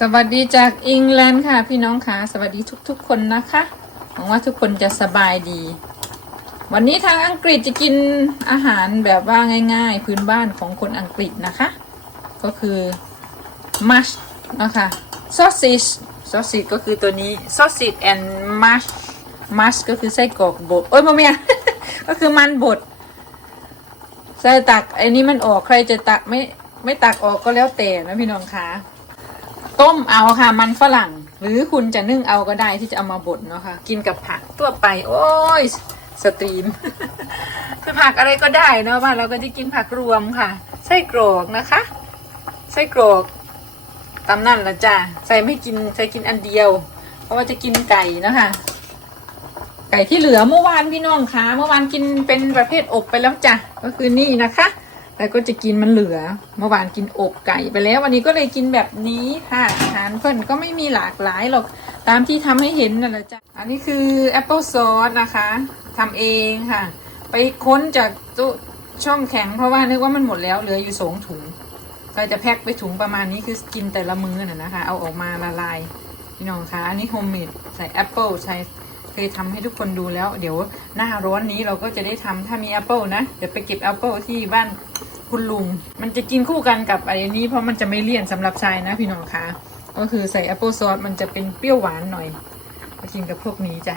สวัสดีจากอังกฤษค่ะพี่น้องค่ะ สวัสดีทุกๆคนนะคะหวังว่าทุกคนจะสบายดี วันนี้ทางอังกฤษจะกินอาหารแบบว่าง่าย ๆ พื้นบ้านของคนอังกฤษนะคะ ก็คือมัชนะคะซอสซิสซอสซิสก็คือตัวนี้ซอสซิสแอนด์มัชมัชก็คือไส้กรอกบดโอ้ยโมเมียก็คือมันบดใส่ตักไอ้นี้มันออกใครจะตักไม่ไม่ตักออกก็แล้วแต่นะพี่น้องคะ ต้มเอาค่ะ มันฝรั่ง หรือคุณจะนึ่งเอาก็ได้ที่จะเอามาบดเนาะค่ะ กินกับผักทั่วไป โอ้ยสตรีมคือผักอะไรก็ได้เนาะบ้านเราก็จะกินผักรวมค่ะไส้กรอกนะคะไส้กรอกตามนั่นละจ้ะใส่ไม่กินใส่กินอันเดียว เพราะว่าจะกินไก่นะคะไก่ที่เหลือเมื่อวานพี่น้องคะเมื่อวานกินเป็นประเภทอบไปแล้วจ้ะก็คือนี่นะคะ แล้วก็จะกินมันเหลือ เมื่อวานกินอบไก่ไปแล้ว วันนี้ก็เลยกินแบบนี้ค่ะอาหารเพิ่นก็ไม่มีหลากหลายหรอกตามที่ทำให้เห็นนั่นแหละจ้ะอันนี้คือแอปเปิลซอสนะคะทำเองค่ะ ไปค้นจากตู้ช่องแข็งเพราะว่านึกว่ามันหมดแล้วเหลืออยู่สองถุงก็จะแพ็คไปถุงประมาณนี้คือกินแต่ละมื้อน่ะนะคะ เอาออกมาละลายพี่น้องคะอันนี้โฮมเมดใส่แอปเปิลใช้ เคยทำให้ทุกคนดูแล้ว เดี๋ยวหน้าร้อนนี้เราก็จะได้ทำถ้ามีแอปเปิลนะเดี๋ยวไปเก็บแอปเปิลที่บ้านคุณลุง มันจะกินคู่กันกับไอ้นี้เพราะมันจะไม่เลี่ยนสำหรับชายนะพี่น้องคะก็คือใส่แอปเปิลซอสมันจะเป็นเปรี้ยวหวานหน่อยมากินกับพวกนี้จ้ะ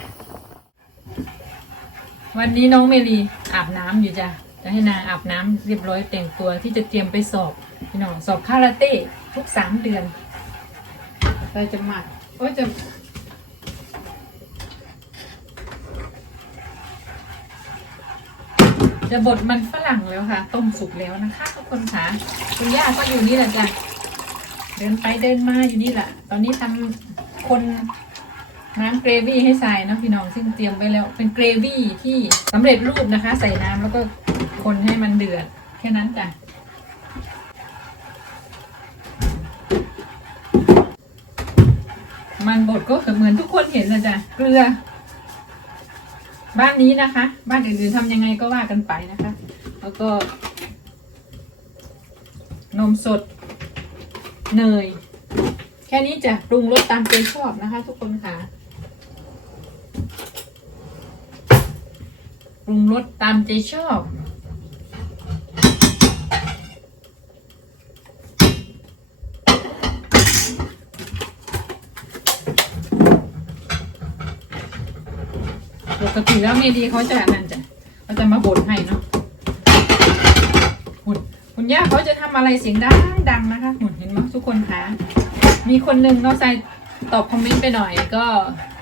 วันนี้น้องเมลีอาบน้ำอยู่จ้ะจะให้นางอาบน้ำเรียบร้อยแต่งตัวที่จะเตรียมไปสอบพี่น้องสอบคาราเต้ทุกสามเดือนไปจะมาโอ้ยจะ จะบดมันฝรั่งแล้วค่ะ ต้มสุกแล้วนะคะทุกคนค่ะคุณย่าก็อยู่นี่แหละจ้ะเดินไปเดินมาอยู่นี่แหละ ตอนนี้ทำคนน้ำเกรวี่ให้ใส่นะพี่น้องซึ่งเตรียมไว้แล้ว เป็นเกรวี่ที่สำเร็จรูปนะคะ ใส่น้ำแล้วก็คนให้มันเดือด แค่นั้นจ้ะมันบดก็เหมือนทุกคนเห็นนะจ้ะเกลือ บ้านนี้นะคะ บ้านอื่นๆทำยังไงก็ว่ากันไปนะคะ แล้วก็ นมสด เนย แค่นี้จะปรุงรสตามใจชอบนะคะ ทุกคนค่ะปรุงรสตามใจชอบ ปกติแล้วเมดีเขาจะนั่นจ้ะเขาจะมาบดให้เนาะคุณคุณย่าเขาจะทำอะไรเสียงดังดังนะคะคุณเห็นไหมทุกคนคะมีคนหนึ่งเนาะใส่ตอบคอมเมนต์ไปหน่อยก็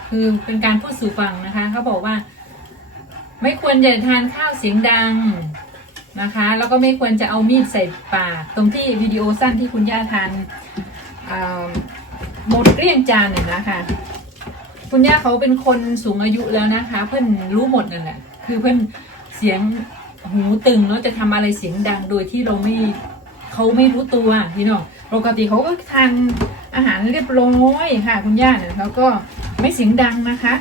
คือเป็นการพูดสู่ฟังนะคะเขาบอกว่า ไม่ควรจะทานข้าวเสียงดังนะคะ แล้วก็ไม่ควรจะเอามีดใส่ปาก ตรงที่วิดีโอสั้นที่คุณย่าทานอ่าหมดเกลี้ยงจานเนี่ยนะคะ คุณย่าเขาเป็นคนสูงอายุแล้วนะคะ เพื่อนรู้หมดนั่นแหละคือเพื่อนเสียงหูตึงแล้วจะทำอะไรเสียงดังโดยที่เราไม่เขาไม่รู้ตัวพี่น้องปกติเขาก็ทานอาหารเรียบร้อยค่ะ คุณย่าเนี่ยเขาก็ไม่เสียงดังนะคะ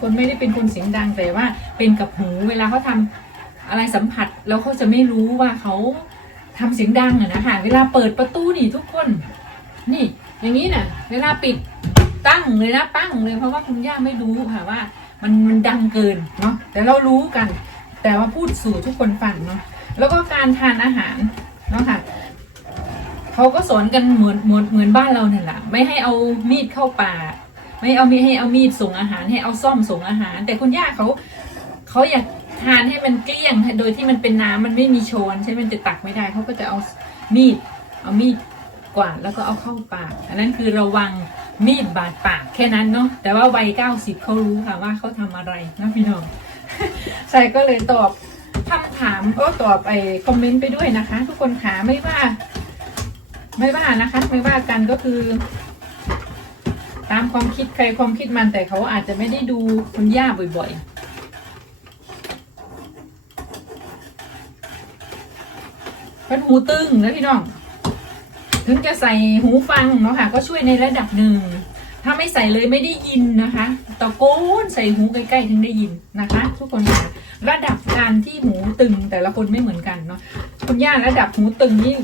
คนไม่ได้เป็นคนเสียงดังแต่ว่าเป็นกับหูเวลาเขาทำอะไรสัมผัสแล้วเขาจะไม่รู้ว่าเขาทำเสียงดังอะนะคะเวลาเปิดประตูนี่ทุกคน นี่ อย่างนี้น่ะ เวลาปิด ตั้งเลยนะปั้งเลยเพราะว่าคุณย่าไม่รู้ค่ะว่า มันมันดังเกินเนาะแต่เรารู้กัน แต่ว่าพูดสู่ทุกคนฟังเนาะแล้วก็การทานอาหารเนาะค่ะเขาก็สอนกันเหมือนเหมือนเหมือนบ้านเราเนี่ยแหละไม่ให้เอามีดเข้าปากไม่เอามีให้เอามีดส่งอาหารให้เอาซ่อมส่งอาหาร แต่คุณย่าเขาเขาอยากทานให้มันเกลี้ยง โดยที่มันเป็นน้ำมันไม่มีโชนใช่ไหมมันจะตักไม่ได้เขาก็จะเอามีดเอามีด กวาดแล้วก็เอาเข้าปาก อันนั้นคือระวังมีดบาดปากแค่นั้นเนาะแต่ว่าวัยเก้าสิบเขารู้ค่ะว่าเขาทำอะไรนะพี่น้องใส่ก็เลยตอบคำถามก็ตอบไอ้คอมเมนต์ไปด้วยนะคะ ทุกคนขาไม่ว่า ไม่ว่านะคะ ไม่ว่ากันก็คือ ตามความคิดใครความคิดมันแต่เขาอาจจะไม่ได้ดูคุณย่าบ่อยๆเป็นหูตึงนะพี่น้อง ถึงจะใส่หูฟังเนาะค่ะ ก็ช่วยในระดับหนึ่ง ถ้าไม่ใส่เลยไม่ได้ยินนะคะตะโกนใส่หูใกล้ๆถึงได้ยินนะคะ ทุกคนค่ะระดับการที่หูตึงแต่ละคนไม่เหมือนกันเนาะคุณย่าระดับหูตึงนี่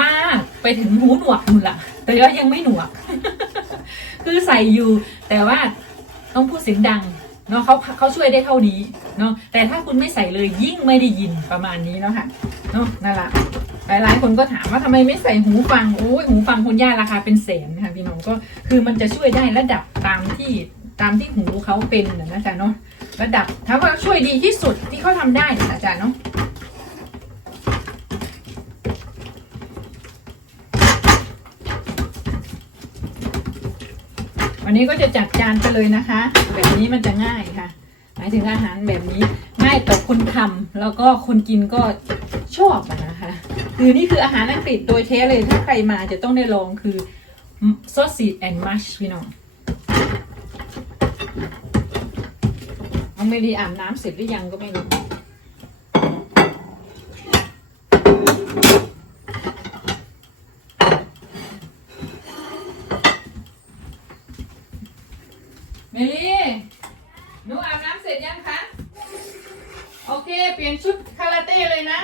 มากไปถึงหูหนวกนู่นละแต่ว่ายังไม่หนวก คือใส่อยู่ แต่ว่าต้องพูดเสียงดังเนาะเขาเขาช่วยได้เท่านี้เนาะแต่ถ้าคุณไม่ใส่เลยยิ่งไม่ได้ยินประมาณนี้เนาะค่ะเนาะนั่นแหละ หลายๆ คนก็ถามว่าทำไมไม่ใส่หูฟังโอ้ยหูฟังคุณย่าราคาเป็นแสนค่ะพี่น้องก็คือมันจะช่วยได้ระดับตามที่ตามที่หูเขาเป็นนะนะจ๊ะเนาะระดับถ้าว่าช่วยดีที่สุดที่เขาทำได้นะจ๊ะเนาะวันนี้ก็จะจัดจานไปเลยนะคะ แบบนี้มันจะง่ายค่ะ หมายถึงอาหารแบบนี้ง่ายต่อคนทำแล้วก็คนกินก็ชอบนะคะ คือนี่คืออาหารอังกฤษโดยแท้เลยถ้าใครมาจะต้องได้ลองคือซอสซีแอนด์มัชพี่น้องเอาไม่ดีอาบน้ำเสร็จหรือยังก็ไม่รู้ เมลี่หนูอาบน้ำเสร็จยังคะ โอเค เปลี่ยนชุดคาราเต้เลยนะ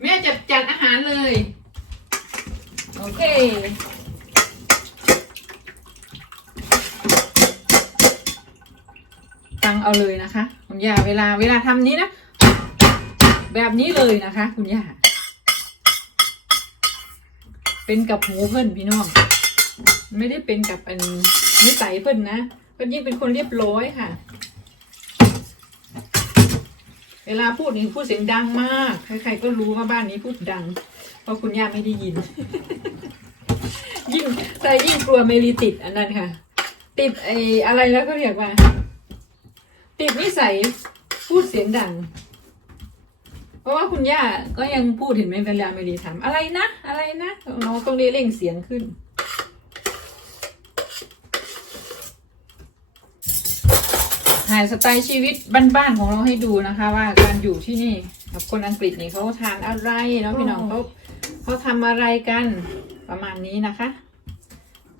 แม่จัดจัดอาหารเลย โอเค ตังเอาเลยนะคะ คุณย่าเวลาเวลาทำนี้นะ แบบนี้เลยนะคะ คุณย่าเป็นกับหูเพื่อนพี่น้อง ไม่ได้เป็นกับอันนิสัยเพิ่อนนะเพิ่นยิ่งเป็นคนเรียบร้อยค่ะ เวลาพูดนี่พูดเสียงดังมาก ใครๆก็รู้ว่าบ้านนี้พูดดัง เพราะคุณย่าไม่ได้ยิน ยิ่งใจยิ่งกลัวเมลีติดอันนั้นค่ะ ติดไอ้อะไรแล้วก็เรียกว่า ติดนิสัยพูดเสียงดัง เพราะว่าคุณย่าก็ยังพูดเห็นไหมเวลาเมลีถามอะไรนะ อะไรนะน้องต้องเร่งเสียงขึ้น ถ่ายสไตล์ชีวิตบ้านๆของเราให้ดูนะคะ ว่าการอยู่ที่นี่กับคนอังกฤษนี่เขาทานอะไรเนาะพี่น้องเขาเขาทำอะไรกันประมาณนี้นะคะ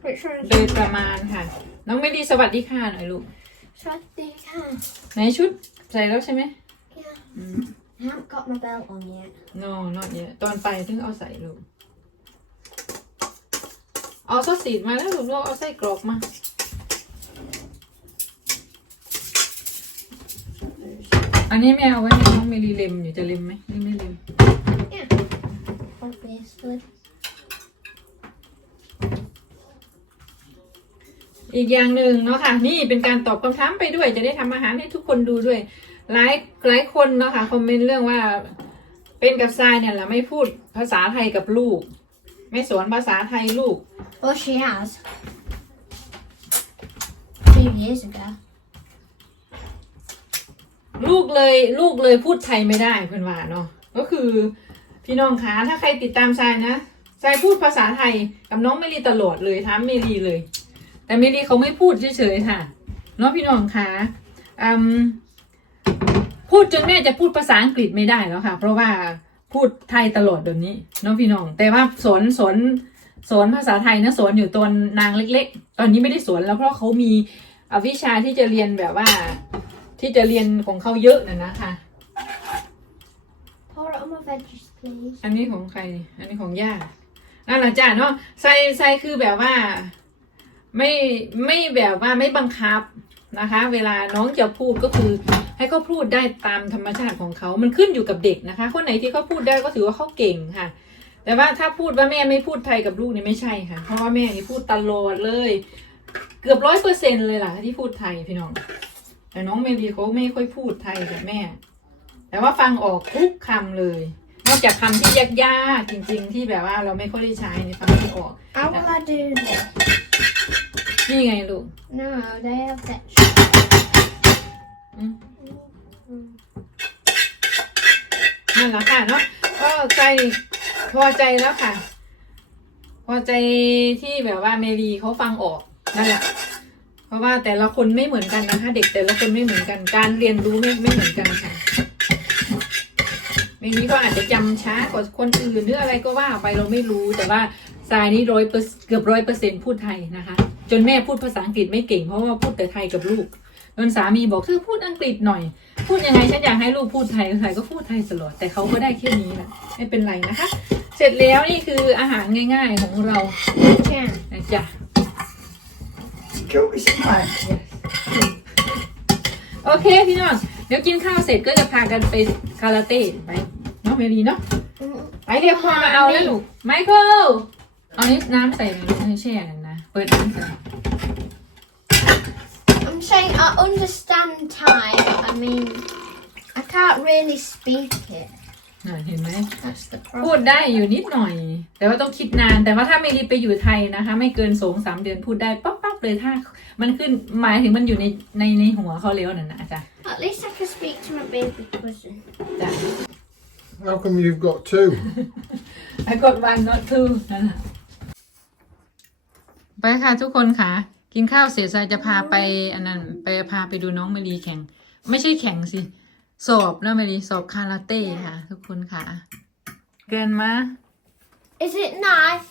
Which one โดยประมาณค่ะ น้องไม่ดีสวัสดีค่ะหน่อยลูก Shut the can. ไหนชุดใส่แล้วใช่ไหม Yeah. อืม I haven't got my belt on yet. no not yet ตอนไปถึงเอาใส่ลูกเอาซอสสีดมาแล้วลูกลูกเอาไส้กรอกมา อันนี้ไม่เอาไว้ในน้องเมลีเลมอยู่จะเลมไหมเลมไม่เลม Yeah. Obviously. อีกอย่างหนึ่งเนาะค่ะ นี่เป็นการตอบคำถามไปด้วย จะได้ทำอาหารให้ทุกคนดูด้วย หลายหลายคนเนาะค่ะคอมเมนต์เรื่องว่า เป็นกับทรายเนี่ยแหละไม่พูดภาษาไทยกับลูก ไม่สอนภาษาไทยลูก Well, she has. Two years ago. ลูกเลยลูกเลยพูดไทยไม่ได้เพื่อนว่าเนาะก็คือพี่น้องคะถ้าใครติดตามทรายนะทรายพูดภาษาไทยกับน้องเมลีตลอดเลยถามเมลีเลย แต่เมลีเขาไม่พูดเฉยๆค่ะเนาะพี่น้องคะอืมพูดจนแม่จะพูดภาษาอังกฤษไม่ได้แล้วค่ะ เพราะว่าพูดไทยตลอดแบบนี้เนาะพี่น้อง แต่ว่าสอนสอนสอนภาษาไทยนะสอนอยู่ตอนนางเล็ก ๆ ตอนนี้ไม่ได้สอนแล้วเพราะเขามีอะวิชาที่จะเรียนแบบว่า ที่จะเรียนของเขาเยอะนะนะคะ Pour it on my veggies, please. อันนี้ของใคร อันนี้ของย่านั่นแหละจ้ะเนาะใส่ใส่คือแบบว่า ไม่ไม่แบบว่าไม่บังคับนะคะ เวลาน้องจะพูดก็คือ ให้เขาพูดได้ตามธรรมชาติของเขา มันขึ้นอยู่กับเด็กนะคะ คนไหนที่เขาพูดได้ก็ถือว่าเขาเก่งค่ะ แต่ว่าถ้าพูดว่าแม่ไม่พูดไทยกับลูกนี่ไม่ใช่ค่ะ เพราะว่าแม่นี่พูดตลอดเลย เกือบร้อยเปอร์เซ็นเลยล่ะที่พูดไทยพี่น้อง แต่น้องเมลีเขาไม่ค่อยพูดไทยกับแม่ แต่ว่าฟังออกทุกคำเลย นอกจากคำที่ยากๆจริง ๆ ที่แบบว่าเราไม่ค่อยได้ใช้ในฟังไม่ออก How will I do? นี่ไงลูก No, they have veggies. อืมนั่นแหละค่ะเนาะก็ใจพอใจแล้วค่ะ พอใจที่แบบว่าเมรีเขาฟังออกนั่นแหละเพราะว่าแต่ละคนไม่เหมือนกันนะคะ เด็กแต่ละคนไม่เหมือนกัน การเรียนรู้ไม่ไม่เหมือนกันค่ะเมรีก็อาจจะจำช้ากว่าคนอื่นหรืออะไรก็ว่าไปเราไม่รู้แต่ว่าทรายนี่ร้อยเกือบร้อยเปอร์เซ็นพูดไทยนะคะ จนแม่พูดภาษาอังกฤษไม่เก่งเพราะว่าพูดแต่ไทยกับลูกจนสามีบอกเธอพูดอังกฤษหน่อย พูดยังไงฉันอยากให้ลูกพูดไทยใครก็พูดไทยตลอดแต่เขาก็ได้แค่นี้แหละไม่เป็นไรนะคะ เสร็จแล้วนี่คืออาหารง่าย ๆของเรา Yeah. นะจ๊ะ Cook me some eggs. โอเคพี่น้องเดี๋ยวกินข้าวเสร็จก็จะพากันไปคาราเต้ไปเนาะเมรีเนาะไปเรียกพ่อมาเอาแล้วลูกไมเคิลเอานี้น้ำใส่ในลูกให้แช่กันนะ เปิดน้ำใส่ I'm saying I understand Thai, but I mean, I can't really speak it. น่ะเห็นไหม That's the พู problem. ดได้อยู่นิดหน่อย แต่ว่าต้องคิดนาน แต่ว่าถ้าเมรีไปอยู่ไทยนะคะ ไม่เกินสองสามเดือนพูดได้ปั๊บปั๊บเลยถ้า มันขึ้นหมายถึงมันอยู่ในในในหัวเขาแล้วน่ะนะจ๊ะ At least I can speak to my baby cousin. จ้ะ How come you've got two? I got one not two นั่นแหละ ไปค่ะทุกคนค่ะ กินข้าวเสร็จทรายจะพาไปอันนั้นไปพาไปดูน้องเมลีแข่ง ไม่ใช่แข่งสิ สอบนะเมลีสอบคาราเต้ค่ะ ทุกคนค่ะ เกินมา Is it nice?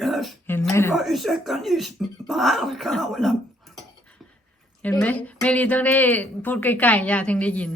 Yes. เห็นไหม I นะ thought you said, can you smile? I can't when I'm เห็นไหมเมลีต้องได้พูดใกล้ๆยาถึงได้ยิน